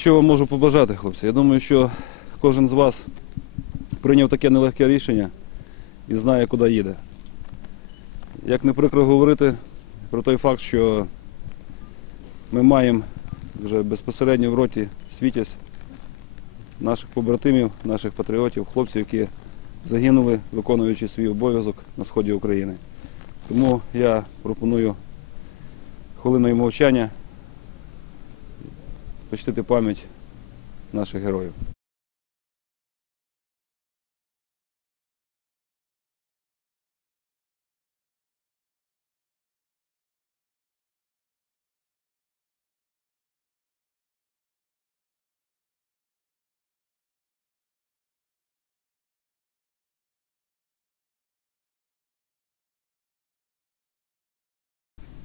що вам можу побажати, хлопці? Я думаю, що кожен з вас прийняв таке нелегке рішення і знає, куди їде. Як не прикро говорити про той факт, що ми маємо вже безпосередньо в роті світязь наших побратимів, наших патріотів, хлопців, які загинули, виконуючи свій обов'язок на сході України. Тому я пропоную хвилиною мовчання почтити пам'ять наших героїв.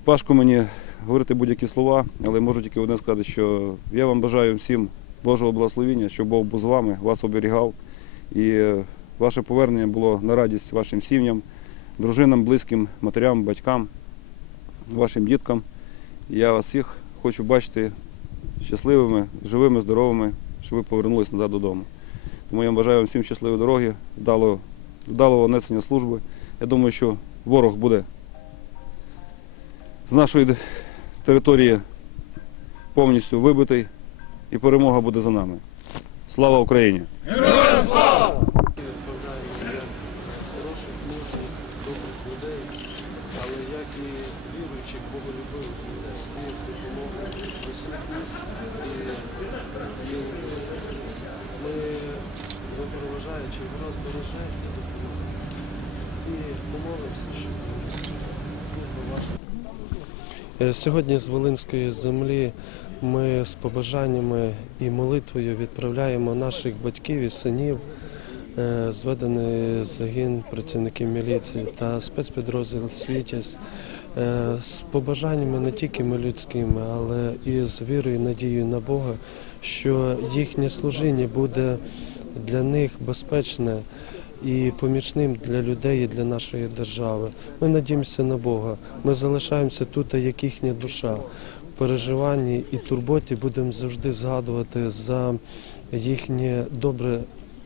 Важко мені говорити будь-які слова, але можу тільки одне сказати, що я вам бажаю всім Божого благословіння, щоб Бог був з вами, вас оберігав. І е, ваше повернення було на радість вашим сім'ям, дружинам, близьким, матерям, батькам, вашим діткам. Я вас всіх хочу бачити щасливими, живими, здоровими, щоб ви повернулись назад додому. Тому я бажаю вам всім щасливої дороги, вдалого, вдалого несення служби. Я думаю, що ворог буде з нашої території повністю вибитий і перемога буде за нами. Слава Україні! Відправляємо як хороших, мужніх, добрих людей, але як і віруючих, боголюбивих людей, допомоги міст і сил. Ми, ви проважаючи, вас береже і допоможе. І помолимося, щоб служба ваша. Е, Сьогодні з Волинської землі ми з побажаннями і молитвою відправляємо наших батьків і синів, е, зведений загін працівників міліції та спецпідрозділ Світязь е, з побажаннями не тільки ми людськими, але і з вірою і надією на Бога, що їхнє служіння буде для них безпечне і помічним для людей і для нашої держави. Ми надіємося на Бога. Ми залишаємося тут, як їхня душа. В переживанні і турботі будемо завжди згадувати за їхнє добре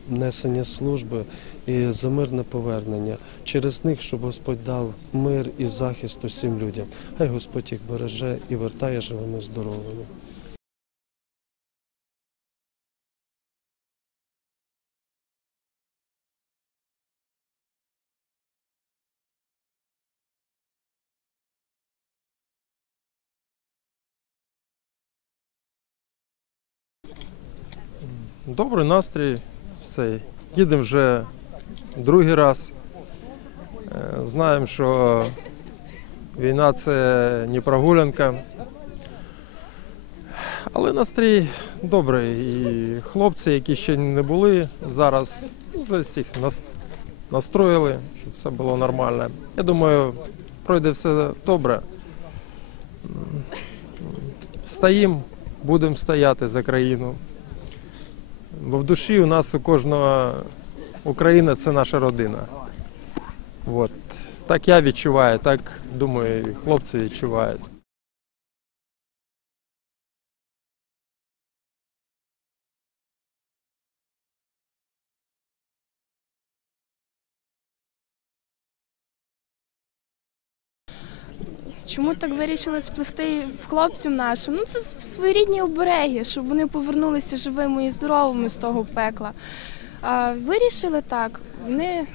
несення служби і за мирне повернення. Через них, щоб Господь дав мир і захист усім людям. Хай Господь їх береже і вертає живими здоровими. Добрий настрій. Все. Їдемо вже другий раз. Е, Знаємо, що війна це не прогулянка. Але настрій добрий. І хлопці, які ще не були, зараз вже всіх настроїли, щоб все було нормально. Я думаю, пройде все добре. Стоїмо, будемо стояти за країну. Бо в душі у нас у кожного Україна це наша родина. От. Так я відчуваю, так думаю, хлопці відчувають. Чому так вирішили сплести хлопцям нашим? Ну це своєрідні обереги, щоб вони повернулися живими і здоровими з того пекла. А, вирішили так. Вони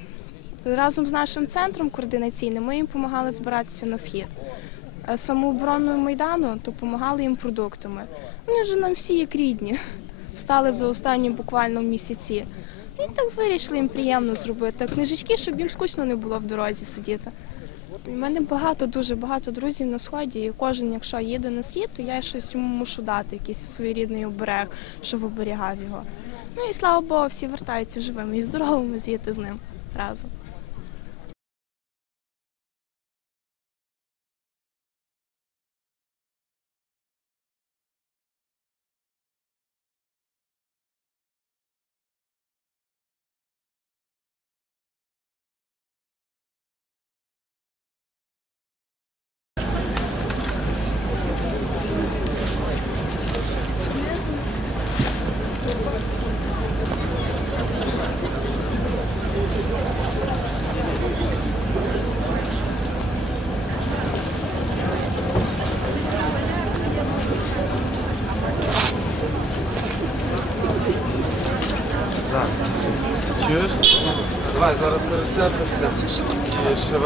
разом з нашим центром координаційним ми їм допомагали збиратися на схід. А майдану допомагали їм продуктами. Вони вже нам всі як рідні стали за останні буквально місяці. І так вирішили їм приємно зробити. Книжечки, щоб їм скучно не було в дорозі сидіти. У мене багато, дуже багато друзів на сході, і кожен, якщо їде на схід, то я щось йому мушу дати, якийсь своєрідний оберег, щоб оберігав його. Ну і слава Богу, всі вертаються живими і здоровими з'їти з ним разом. Давай, зараз перецепишся і ще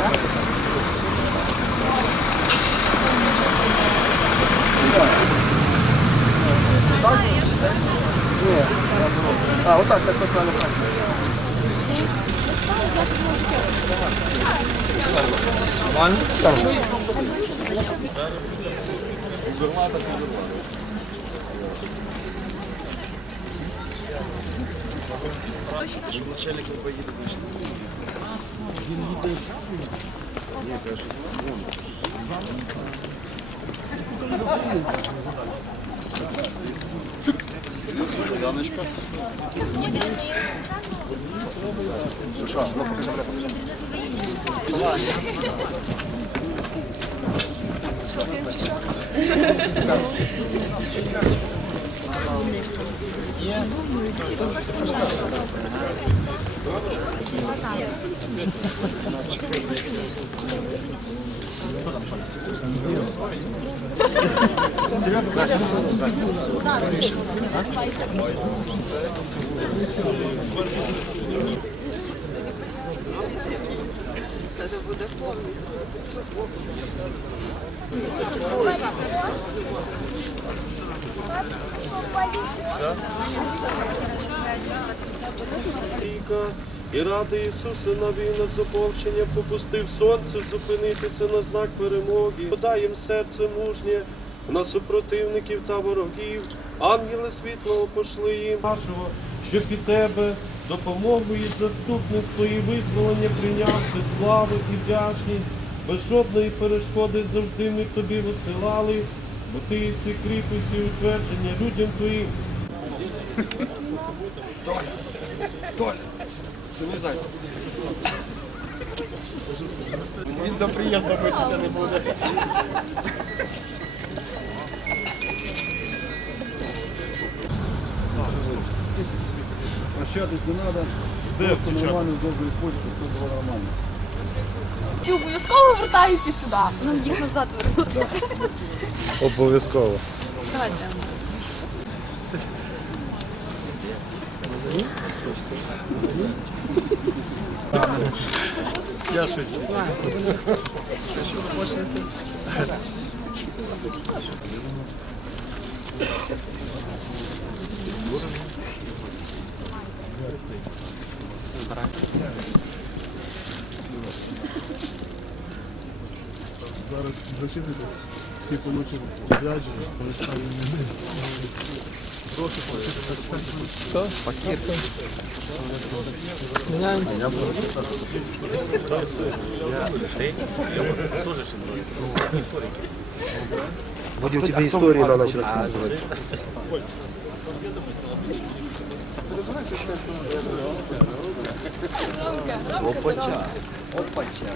вето підеш. А, отак, так, так, так, так. Щоб начальник Даночка. Душа, ну покажи, бля, покажи. Є не поїде, бачите. Віка, І ради Ісуса навів нас ополчення, попустив сонце зупинитися на знак перемоги. Подаєм серце мужнє на супротивників та ворогів. Ангели світлого пошли їм нашого, що під тебе допомогу і заступництво і визволення прийнявши славу і вдячність, без жодної перешкоди завжди ми тобі висилали, бо ти єси кріпость і утвердження людям твоїм. Прощатись не треба. Де Просто включати? нормально, в добрий спосіб, щоб все було нормально. Ці обов'язково вертаються сюди. Нам їх назад вернути. Обов'язково. Давайте. Зараз зачитуйтесь, всі получили відрядження, полишали мене. Прошу Будем тебе истории на ночь рассказывать. Опача. Опача.